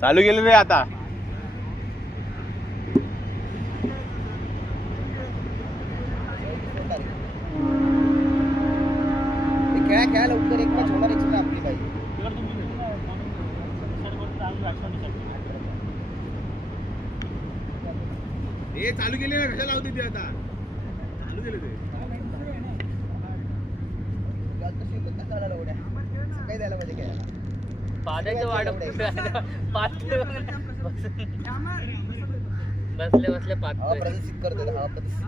चालू केले रे आता. खेळा लवकर एक मॅच होणार एक्स्ट्रा आपली पाहिजे. हे चालू केले ना, कशाला लावते ते आता. चालू केले ते सकाळी द्यायला पाहिजे खेळायला. बसले बसले पाच प्रदर्शित करतो हा प्रदर्शित.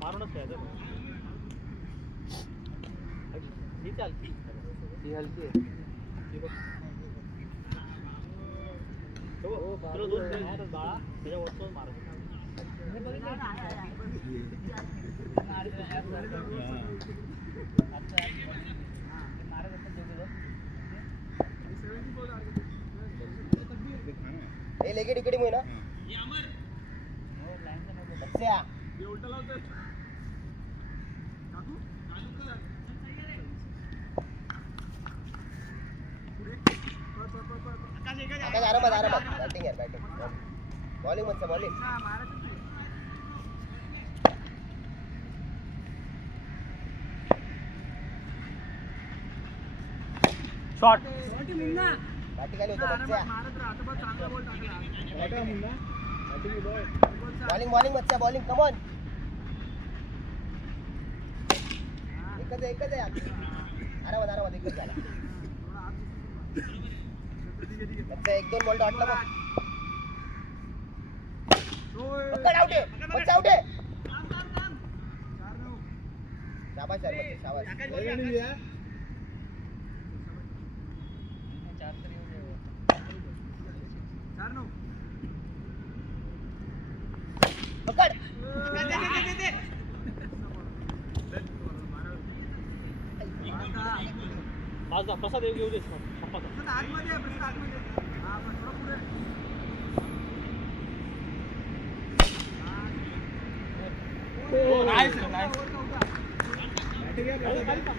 मारूनच खेळायचं. ही चालती, ही हलकी आहे. तुला दोन बाळा त्याच्या वरतून मारायचं. हे लेगे टिकडी मोय ना बच्चा आरामात बॅटिंग आहे बॅटिंग. बॉलिंग मत बॉलिंग. शॉट. बॅटिंग आली होतं बच्चा. बॉलिंग बच्चा बॉलिंग कमॉन. एकच आहे आरामात एकच झाला बच्चा. 1-2 बॉल डॉटला बघ. पकड आउट आहे बच्चा आउट आहे. शाबाश यार बच्चा शाबाश. पकड माझा प्रसाद येऊ दे.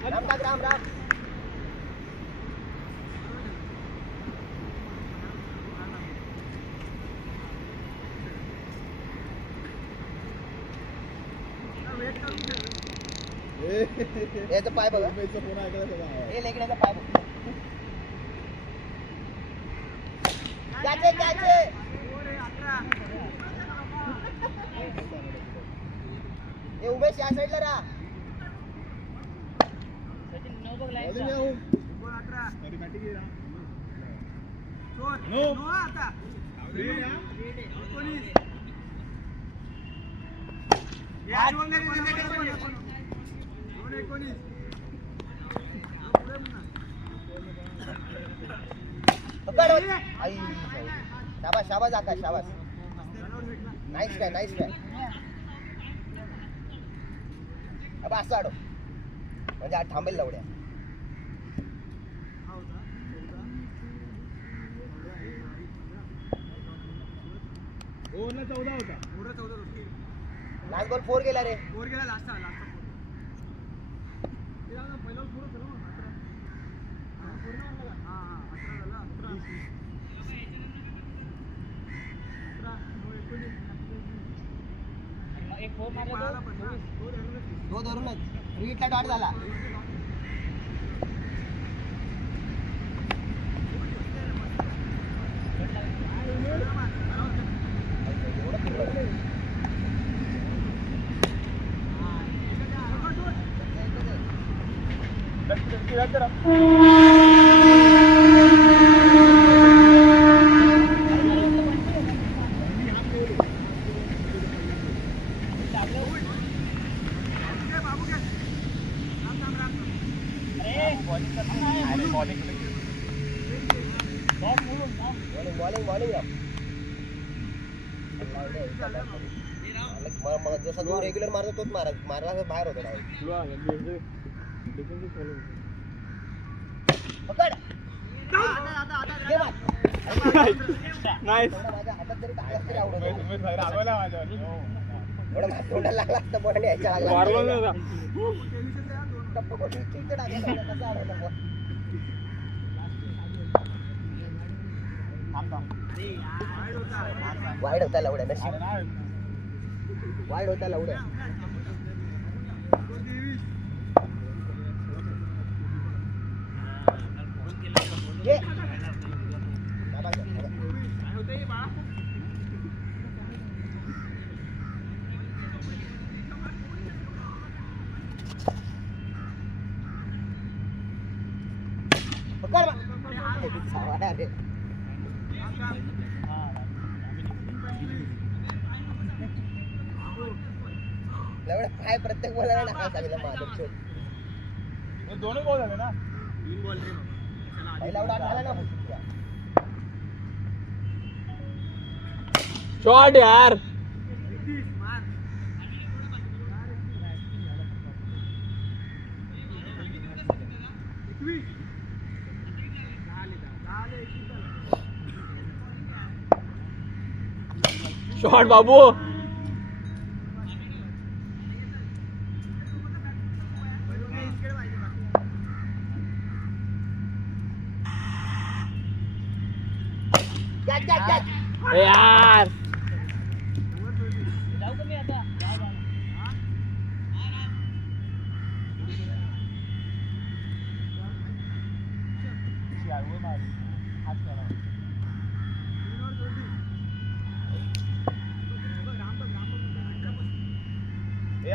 राम याचा पाय बघा. हे लेकड्याचा पाय बघ. त्याचे हे उमेश या साईडला राहा. शाबाश आकाश शाबाश. नाईस काय अब असं आडो म्हणजे आज थांबेल लवड्या. ओव्हरला 14 होता. लास्ट बॉल 4 गेला रे. लास्ट दो धरूनच रीटला डॉट झाला. जसा जो रेग्युलर मारतो तोच मारला बाहेर होतो डायरेक्ट. पकड घे बात. नाईस. एवढं माझ्या हातात जरी टाकलास तरी आवडत नाही. उमेश भाई रागवला माझ्यावर. एवढं माझ्या तोंडाला लागला असता बॉल यायच्या मारलो नाही लागला होता. टप्प कोटी किती टाकायचं कसं अडवलं बॉल. वाईड होता लवड्या नशीब. वाईड होता लवड्या. घे. बाबा घे, बाबा. पकड बा. सावाडा रे. लवड्या पाय प्रत्येक बॉलला टाकायला सांगितलं माझं. दोन्ही बॉल झाले ना. पहिला उडा झाला ना. शॉट यार. शॉट बाबू. Catch catch catch. ए यार.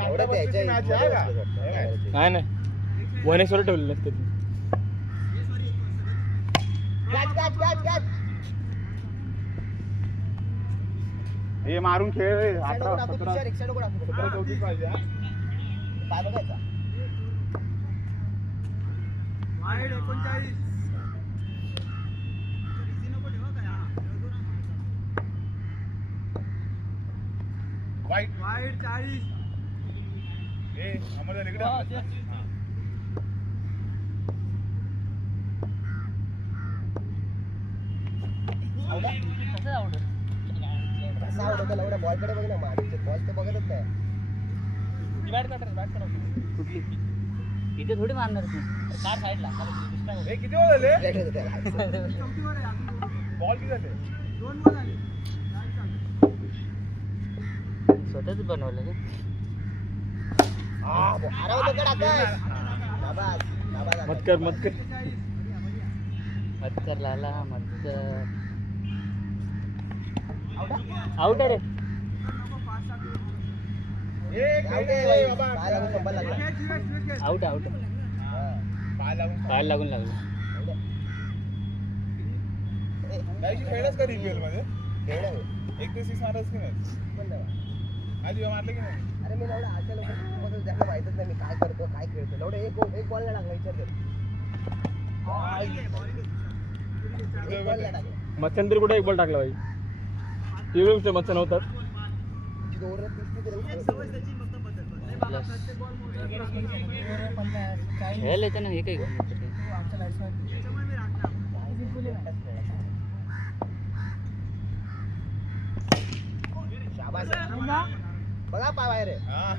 एवढं द्यायचं मॅच आहे का? नाही नाही वनेश्वर ठेवलेलं असते. Catch catch catch catch. हे मारून खेळ रे. एक साईड 18 टाकू 17 तुषार, एक साईड टाकू. 17 34 पाहिजे हा. काय बघायचा. वाईट ए अमर इकडे कसं आवडतं लवड्या. बॉलकडे बघ ना. माझे बॉल तर बघतच नाही. कुठली इथे थोडी मारणार तू. कार साईडला. हे किती बॉल झाले? Late होतं त्याला. बॉल किती झाले? स्वतःच बनवलं का. अरे होतं का टाकाय. नाबाद, नाबाद. मत कर मत कर मत कर लाला मत कर. आउट आहे रे. ए जाऊ दे खेळ बाई. रे बाबा. पाय लागून संपायला लागला. Out out. हा. पाय लागून पाय लागून लागलं. एवढं. ए, त्याची खेळच का रिपेअर मध्ये? खेळ आहे. 1 ते 6 मारस की नाही? पण नाही. आज जेव्हा मारले की नाही? अरे मी एवढं अशा लोकांसोबत त्यांना माहितच नाही मी काय करतो काय खेळतो. एवढं एक बॉल नाही टाकला विचार कर. एक बॉल नाही टाकला. मच्छन तरी कुठे एक बॉल टाकला बाई. तिकडे मच्छन होतात. तिथं ओव्हर 30 तरी खेळायला येतं ना हे काही. शाबास. बघा पाय बाहेर आहे. हा.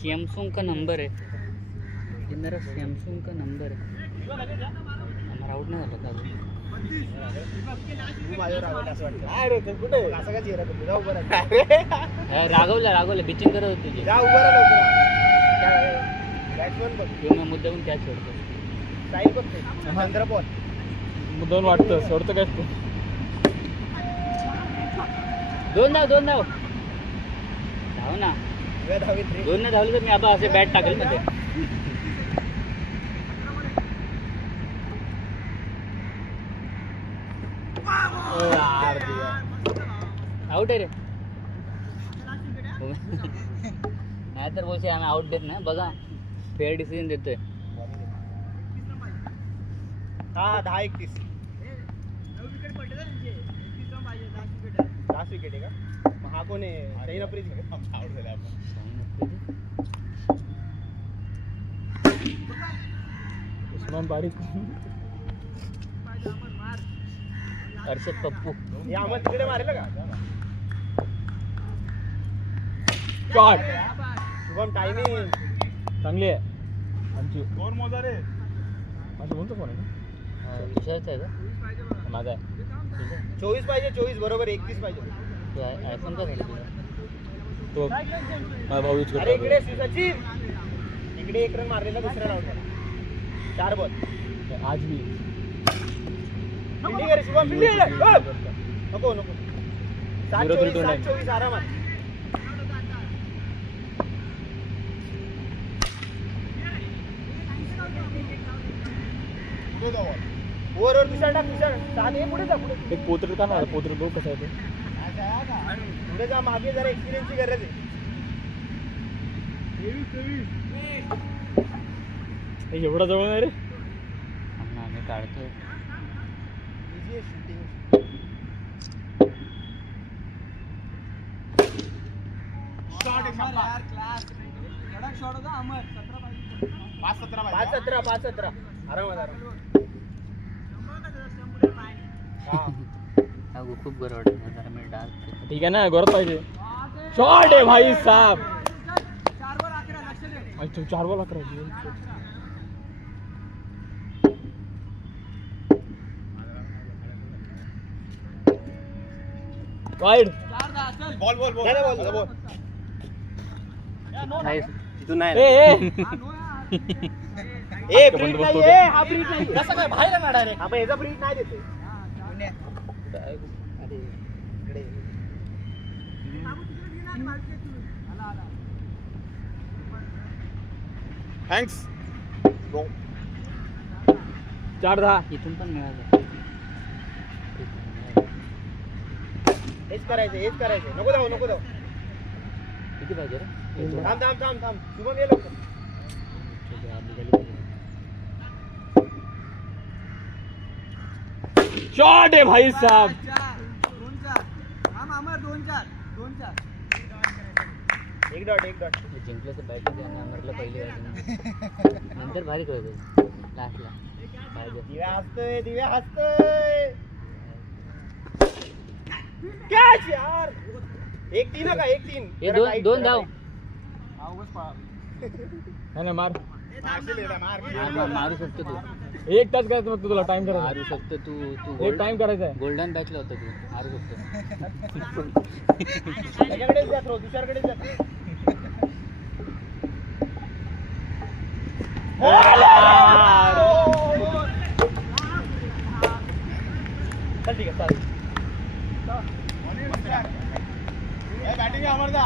सैमसंग का नंबर है. ये मेरा सैमसंग का नंबर है. हमारा आउट नाही झाला का. तू माझ्यावर रागवला असं वाटतं. काय रे तू कुठे असं काय चेहरा करतो. जा उभं राहा. रागवलं बिचिंग करत होती तुझी. जा उभं राहा लवकर. बॅट्समन बघ. किंवा मी मुद्दाहून कॅच सोडतो. साईड बघ ते. चंद्र बॉल. मुद्दाहून वाटतं सोडतं काय तू. दोन धाव धाव ना. धावीत रे. दोन नाही धावले तर मी आता असे बॅट टाकेल मध्ये. आउट आहे रे. नाही तर बोलते आम्ही आउट देत नाही. बघा फेअर डिसिजन देतोय. हा 10-31. 10 विकेट आहे का. हा कोण आहे शाहीन आफ्रिदी आउट झाले आपण. उस्मान बारीक हर्षद पप्पू हे अहमद तिकडे मारेल का शॉट शुभम टायमिंग चांगली आहे आमची कोण मोजा रे? माझं कोणतं फोन आहे तुषारचा आहे का माझा आहे 24 पाहिजे 24 बरोबर 31 पाहिजे तू आयफोन का झालं तुला तो माझा भाऊ यूज अरे करतो इकडे सचिन इकडे 1 रन मारलेला दुसऱ्या राऊंडला 4 बॉल आज भी फिल्डिंग करे शुभम फिल्डिंग नको नको 7-24 आरामात पुढे जाऊ. ओव्हरवर तुषार टाक तुषार 6 दे पुढे जा पुढे एक पोत्र का ना पोत्र बघ कसं आहे ते पुढे जा मागे जरा एक्सपिरियन्सची गरज आहे हे एवढा जवळ नाही रे आम्ही काढतोय इझी आहे शूटिंग शॉट एक शॉट. 5-17 पाहिजे. 5-17 आरामात आरामात हा खूप बरं वाटतं जरा मी डार्क ठीक आहे ना गौरव पाहिजे शॉट आहे भाई साहब 4 ball 11 wide ball ball ball. नाही, नाही, बॉल. तू नाही ए ए ब्रीड नाही आहे हा ब्रीड नाही कसं काय बाहेर ना डायरेक्ट आपण याचा ब्रीड नाही देते अरे इकडे थँक्स. 4-10 इथून पण मिळालं हेच करायचं नको जाऊ किती पाहिजे रे थांब शुभम ये लवकर शॉट आहे भाई साहब एक डॉट जिंकलं तर बॅटिंग आणि अमरला पहिली बॅटिंग नंतर भारी कळतो लास्टला दिव्या हसतोय कॅच यार 1-3 का 1-3 हे दोन धाव नाही मार मारू शकतो तू एक तास करायचं फक्त तुला टाइम करायचा मारू शकतो तू एक टाइम करायचा आहे गोल्डन बॅचला होता तू मारू शकतो त्याच्याकडेच जात राहू तुषारकडेच जात चल ठीक आहे चालेल बॅटिंग अमरदा.